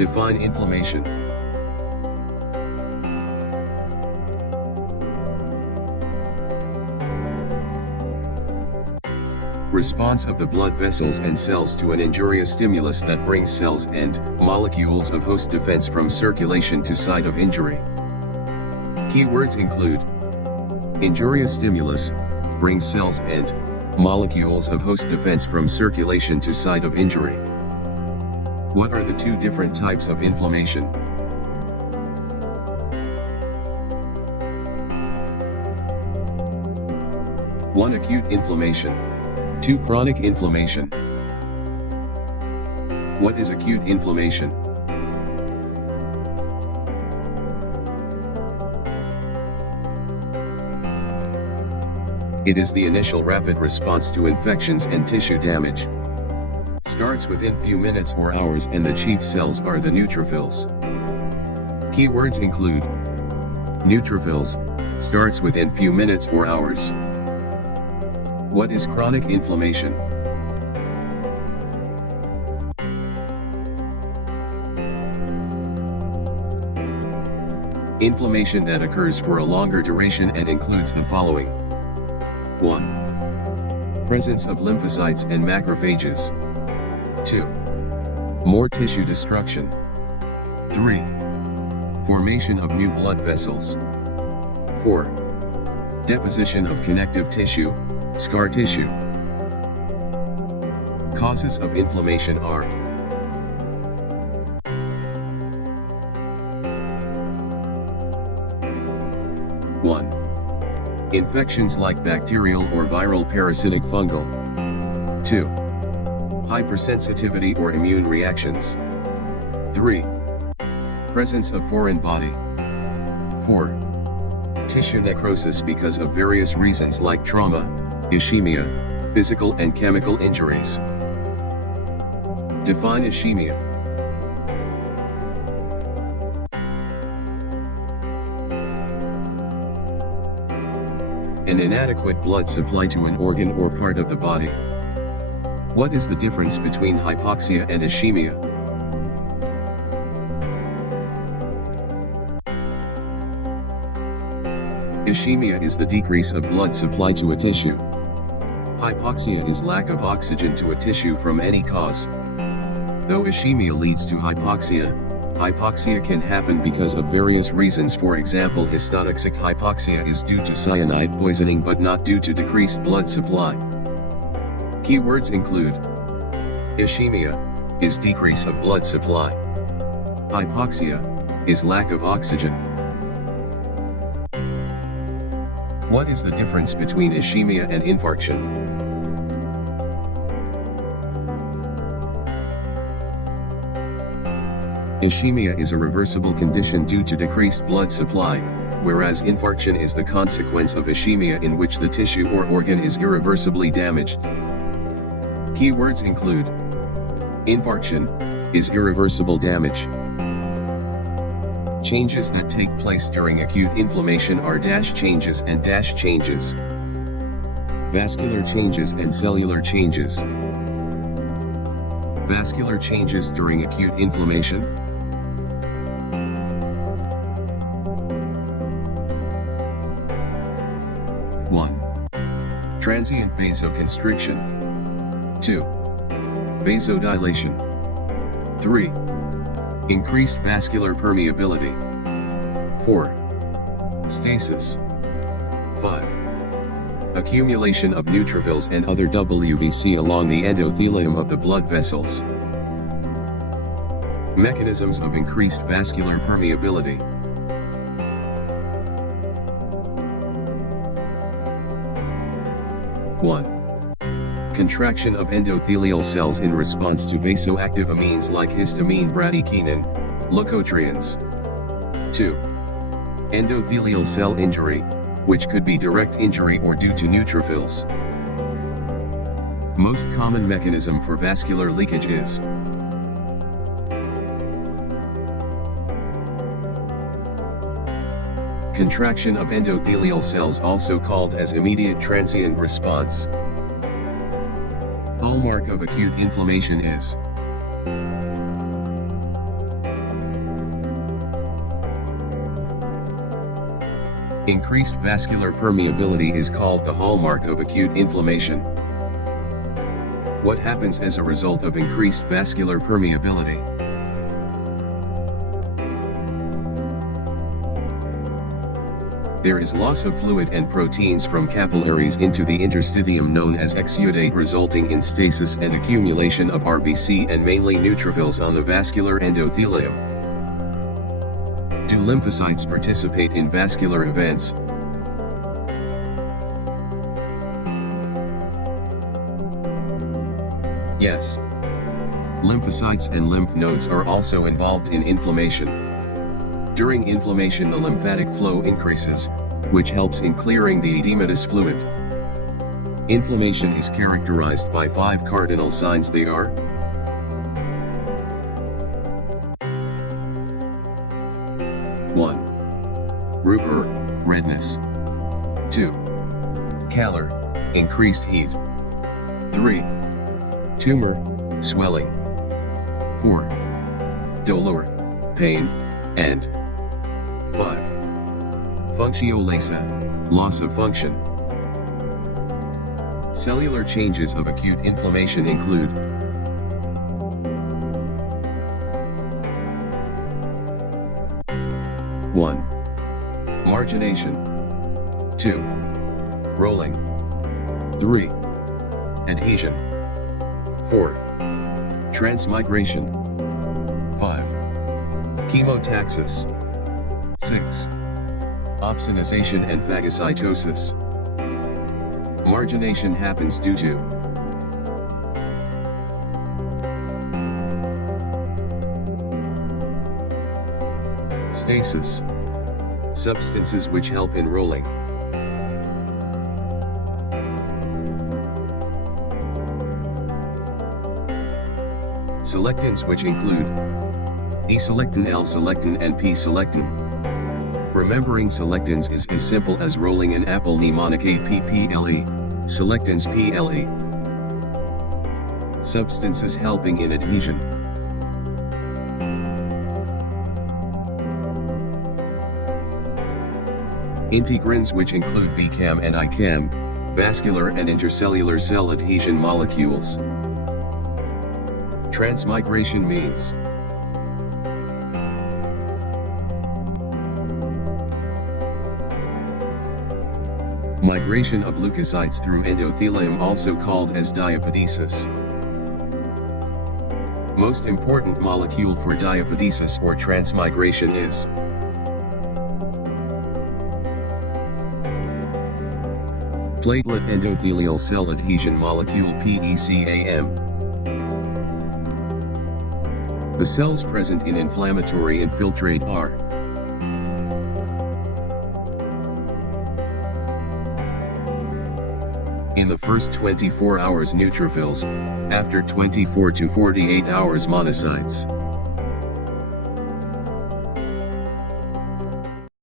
Define inflammation. Response of the blood vessels and cells to an injurious stimulus that brings cells and molecules of host defense from circulation to site of injury. Keywords include injurious stimulus, brings cells and molecules of host defense from circulation to site of injury. What are the two different types of inflammation? One, acute inflammation. 2, chronic inflammation. What is acute inflammation? It is the initial rapid response to infections and tissue damage. Starts within few minutes or hours, and the chief cells are the neutrophils. Keywords include neutrophils, starts within few minutes or hours. What is chronic inflammation? Inflammation that occurs for a longer duration and includes the following. 1. Presence of lymphocytes and macrophages. 2. More tissue destruction. 3. Formation of new blood vessels. 4. Deposition of connective tissue, scar tissue. Causes of inflammation are: 1. Infections like bacterial or viral, parasitic, fungal. 2. Hypersensitivity or immune reactions. 3. Presence of foreign body. 4. Tissue necrosis because of various reasons like trauma, ischemia, physical and chemical injuries. Define ischemia. An inadequate blood supply to an organ or part of the body. What is the difference between hypoxia and ischemia? Ischemia is the decrease of blood supply to a tissue. Hypoxia is lack of oxygen to a tissue from any cause. Though ischemia leads to hypoxia, hypoxia can happen because of various reasons. For example, histotoxic hypoxia is due to cyanide poisoning but not due to decreased blood supply. Keywords include ischemia is decrease of blood supply. Hypoxia is lack of oxygen. What is the difference between ischemia and infarction? Ischemia is a reversible condition due to decreased blood supply, whereas infarction is the consequence of ischemia in which the tissue or organ is irreversibly damaged. Keywords include infarction is irreversible damage. Changes that take place during acute inflammation are dash changes and dash changes. Vascular changes and cellular changes. Vascular changes during acute inflammation. 1. Transient vasoconstriction. 2. Vasodilation. 3. Increased vascular permeability. 4. Stasis. 5. Accumulation of neutrophils and other WBC along the endothelium of the blood vessels. Mechanisms of increased vascular permeability. 1. Contraction of endothelial cells in response to vasoactive amines like histamine, bradykinin, leukotrienes. 2. Endothelial cell injury, which could be direct injury or due to neutrophils. Most common mechanism for vascular leakage is contraction of endothelial cells, also called as immediate transient response. Hallmark of acute inflammation is Increased vascular permeability is called the hallmark of acute inflammation. What happens as a result of increased vascular permeability? There is loss of fluid and proteins from capillaries into the interstitium known as exudate, resulting in stasis and accumulation of RBC and mainly neutrophils on the vascular endothelium. Do lymphocytes participate in vascular events? Yes. Lymphocytes and lymph nodes are also involved in inflammation. During inflammation, the lymphatic flow increases, which helps in clearing the edematous fluid. Inflammation is characterized by 5 cardinal signs. They are: 1. Rupor, redness. 2. Calor, increased heat. 3. Tumor, swelling. 4. Dolor, pain. And 5. Functiolasa, loss of function. Cellular changes of acute inflammation include: 1. Margination. 2. Rolling. 3. Adhesion. 4. Transmigration. 5. Chemotaxis. 6. Opsonization and phagocytosis. Margination happens due to: stasis, substances which help in rolling. Selectins, which include E-selectin, L-selectin and P-selectin. Remembering selectins is as simple as rolling an apple mnemonic APPLE, selectins PLE. Substances helping in adhesion. Integrins, which include VCAM and ICAM, vascular and intercellular cell adhesion molecules. Transmigration means: migration of leukocytes through endothelium, also called as diapedesis. Most important molecule for diapedesis or transmigration is platelet endothelial cell adhesion molecule PECAM. The cells present in inflammatory infiltrate are: in the first 24 hours neutrophils, after 24 to 48 hours monocytes.